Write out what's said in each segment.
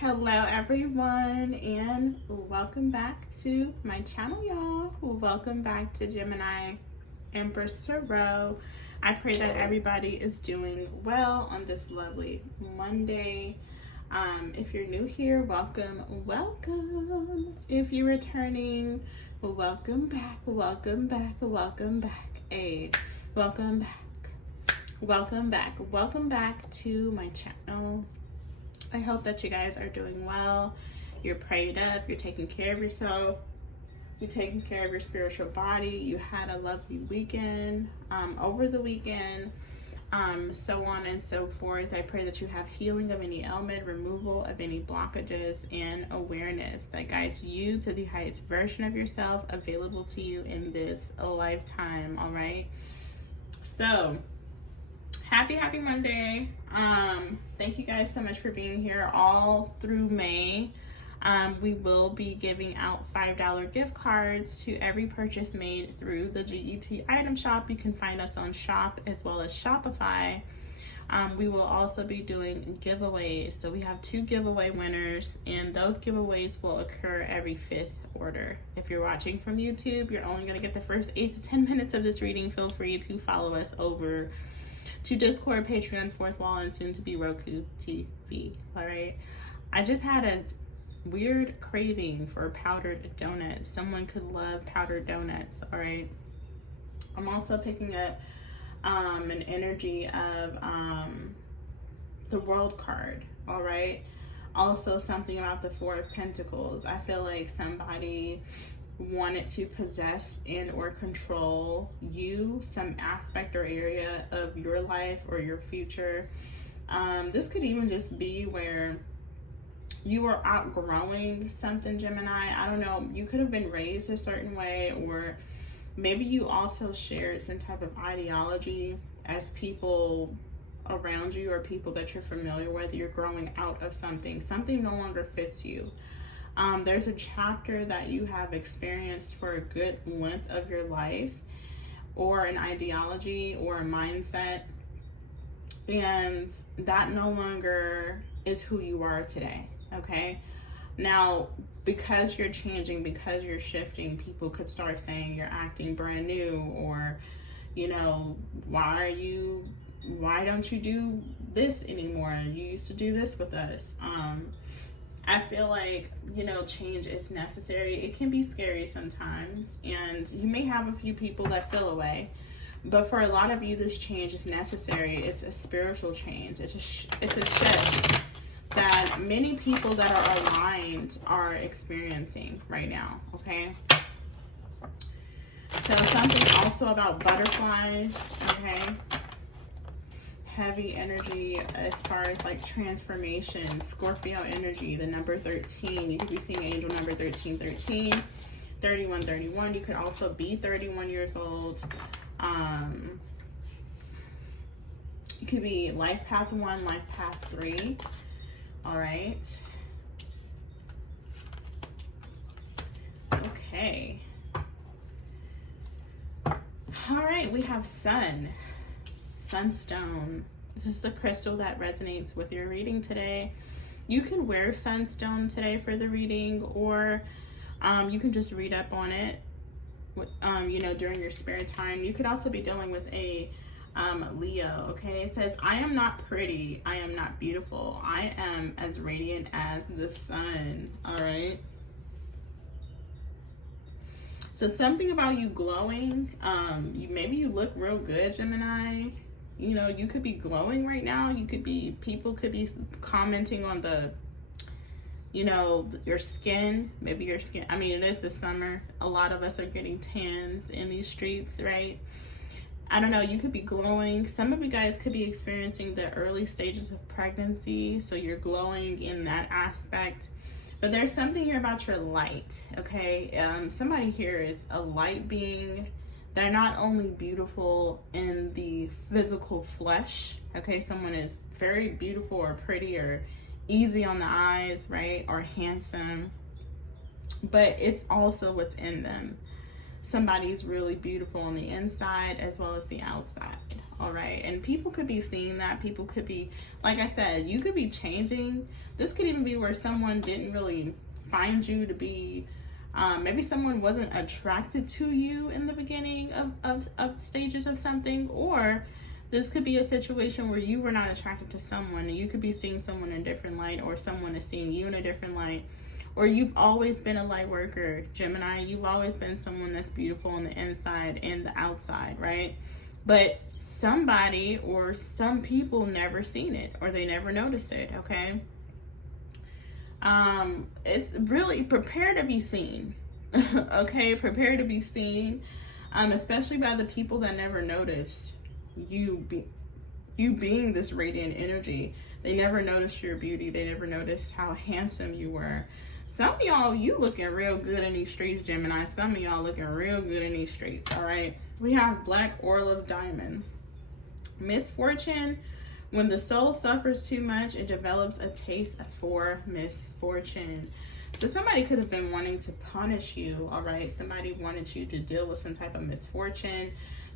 Hello everyone, and welcome back to my channel, y'all. Welcome back to Gemini Empress Tarot. I pray that everybody is doing well on this lovely Monday. If you're new here, welcome. If you're returning, welcome back. Welcome back to my channel. I hope that you guys are doing well. You're prayed up, you're taking care of yourself, you're taking care of your spiritual body. You had a lovely weekend, over the weekend, so on and so forth. I pray that you have healing of any ailment, removal of any blockages, and awareness that guides you to the highest version of yourself available to you in this lifetime. All right, so happy Monday. Thank you guys so much for being here all through May. We will be giving out $5 gift cards to every purchase made through the GET item shop. You can find us on shop as well as Shopify. We will also be doing giveaways. So we have 2 giveaway winners, and those giveaways will occur every 5th order. If you're watching from YouTube, you're only going to get the first 8 to 10 minutes of this reading. Feel free to follow us over to Discord, Patreon, 4th Wall, and soon to be Roku TV. All right. I just had a weird craving for powdered donuts. Someone could love powdered donuts. All right. I'm also picking up an energy of the World card. All right. Also something about the 4 of Pentacles. I feel like somebody wanted to possess and or control you, some aspect or area of your life or your future. This could even just be where you are outgrowing something, Gemini. I don't know, you could have been raised a certain way, or maybe you also shared some type of ideology as people around you or people that you're familiar with. You're growing out of something no longer fits you. There's a chapter that you have experienced for a good length of your life, or an ideology or a mindset, and that no longer is who you are today. Okay, now because you're changing, because you're shifting, people could start saying you're acting brand new, or you know, why don't you do this anymore? You used to do this with us. I feel like, you know, change is necessary. It can be scary sometimes, and you may have a few people that feel away, but for a lot of you, this change is necessary. It's a spiritual change. It's a shift that many people that are aligned are experiencing right now. Okay, so something also about butterflies. Okay, heavy energy as far as like transformation, Scorpio energy, the number 13. You could be seeing angel number 1313, 3131. You could also be 31 years old. You could be life path 1, life path 3. All right. Okay. All right, we have Sunstone. This is the crystal that resonates with your reading today. You can wear Sunstone today for the reading, or you can just read up on it, you know, during your spare time. You could also be dealing with a Leo. Okay, it says, I am not pretty, I am not beautiful, I am as radiant as the sun. All right. So something about you glowing, maybe you look real good, Gemini. You know, you could be glowing right now. You could be, people could be commenting on the, you know, your skin, maybe your skin. I mean, it is the summer. A lot of us are getting tans in these streets, right? I don't know, you could be glowing. Some of you guys could be experiencing the early stages of pregnancy, so you're glowing in that aspect. But there's something here about your light, okay? Somebody here is a light being. They're not only beautiful in the physical flesh, okay? Someone is very beautiful or pretty or easy on the eyes, right? Or handsome, but it's also what's in them. Somebody's really beautiful on the inside as well as the outside, all right? And people could be seeing that. People could be, like I said, you could be changing. This could even be where someone didn't really find you to be, maybe someone wasn't attracted to you in the beginning of stages of something, or this could be a situation where you were not attracted to someone and you could be seeing someone in a different light, or someone is seeing you in a different light. Or you've always been a light worker, Gemini. You've always been someone that's beautiful on the inside and the outside, right? But somebody or some people never seen it, or they never noticed it, okay? It's really, prepare to be seen, okay? Prepare to be seen, especially by the people that never noticed you being this radiant energy. They never noticed your beauty. They never noticed how handsome you were. Some of y'all, you looking real good in these streets, Gemini. Some of y'all looking real good in these streets, all right? We have Black Oracle of Diamond. Misfortune. When the soul suffers too much, it develops a taste for misfortune. So somebody could have been wanting to punish you, all right? Somebody wanted you to deal with some type of misfortune.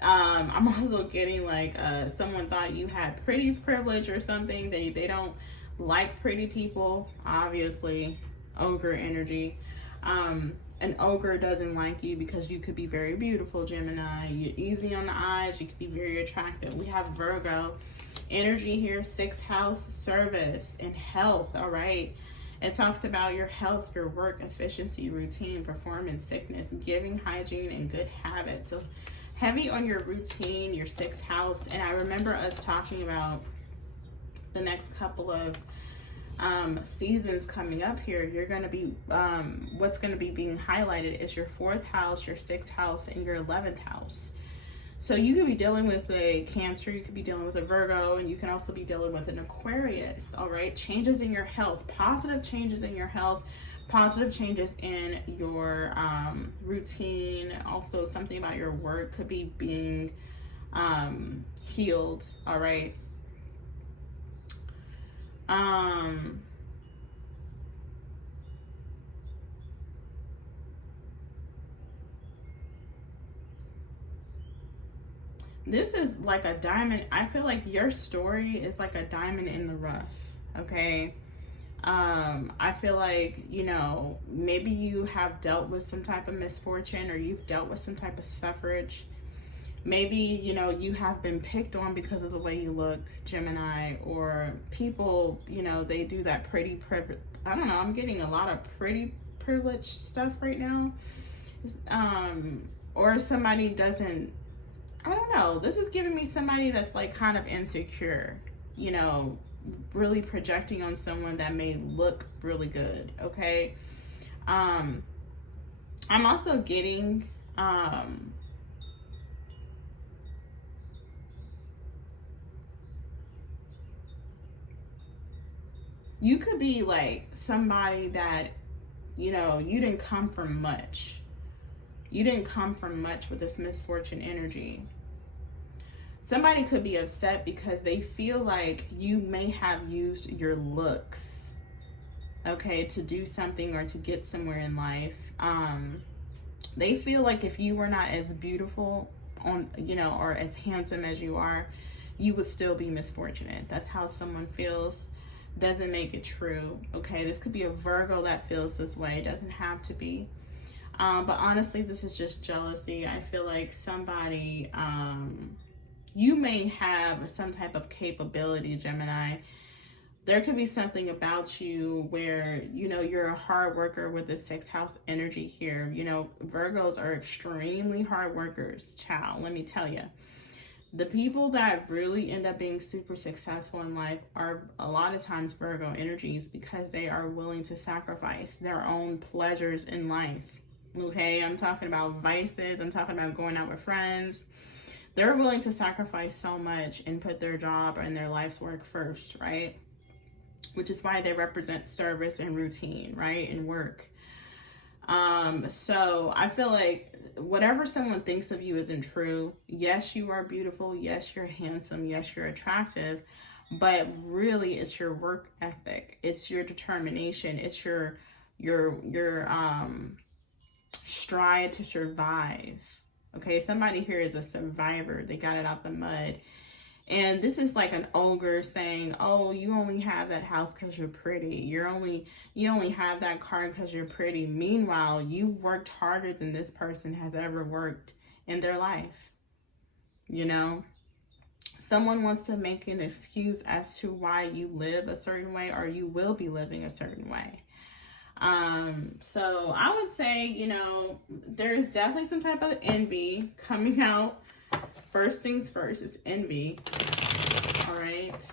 I'm also getting like someone thought you had pretty privilege or something. They don't like pretty people, obviously. Ogre energy. An ogre doesn't like you because you could be very beautiful, Gemini. You're easy on the eyes. You could be very attractive. We have Virgo energy here, 6th house, service and health, all right? It talks about your health, your work, efficiency, routine, performance, sickness, giving, hygiene, and good habits. So heavy on your routine, your 6th house. And I remember us talking about the next couple of seasons coming up here. You're going to be, what's going to be being highlighted is your 4th house, your 6th house, and your 11th house. So you could be dealing with a Cancer, you could be dealing with a Virgo, and you can also be dealing with an Aquarius, all right? Changes in your health, positive changes in your health, positive changes in your routine. Also something about your work could be being healed, all right? This is like a diamond. I feel like your story is like a diamond in the rough, okay? I feel like, you know, maybe you have dealt with some type of misfortune, or you've dealt with some type of suffrage. Maybe, you know, you have been picked on because of the way you look, Gemini, or people, you know, they do that pretty privilege. I don't know, I'm getting a lot of pretty privilege stuff right now. Or somebody doesn't, I don't know, this is giving me somebody that's like kind of insecure, you know, really projecting on someone that may look really good, okay? I'm also getting, you could be like somebody that, you know, you didn't come from much. You didn't come from much with this misfortune energy. Somebody could be upset because they feel like you may have used your looks, okay, to do something or to get somewhere in life. They feel like if you were not as beautiful on, you know, or as handsome as you are, you would still be misfortunate. That's how someone feels. Doesn't make it true, okay? This could be a Virgo that feels this way. It doesn't have to be. But honestly, this is just jealousy. I feel like somebody, you may have some type of capability, Gemini. There could be something about you where, you know, you're a hard worker with the 6th house energy here. You know, Virgos are extremely hard workers, child, let me tell you. The people that really end up being super successful in life are a lot of times Virgo energies, because they are willing to sacrifice their own pleasures in life. Okay, I'm talking about vices. I'm talking about going out with friends. They're willing to sacrifice so much and put their job and their life's work first, right? Which is why they represent service and routine, right? And work. So I feel like whatever someone thinks of you isn't true. Yes, you are beautiful. Yes, you're handsome. Yes, you're attractive. But really, it's your work ethic. It's your determination. It's your strive to survive. Okay, somebody here is a survivor. They got it out the mud. And this is like an ogre saying, oh, you only have that house because you're pretty. You only have that car because you're pretty. Meanwhile, you've worked harder than this person has ever worked in their life. You know, someone wants to make an excuse as to why you live a certain way, or you will be living a certain way. So I would say, you know, there's definitely some type of envy coming out. First things first is envy. All right.